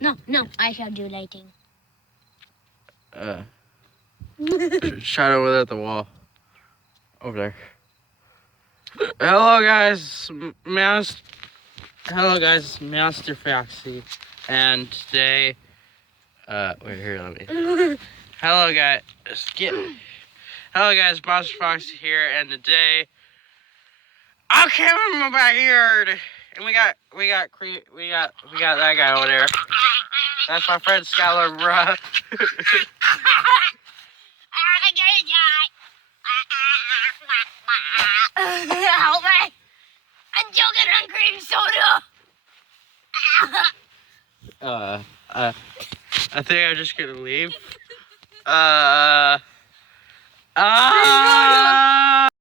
No, I shall do lighting. Shine over there at the wall. Over there. Hello guys, Master Foxy. And today, wait here, let me. Hello guys, Master Foxy here, and today, I came in my backyard, and we got that guy over there. That's my friend Skylar, bruh. Help me! I'm joking on cream soda! I think I'm just gonna leave.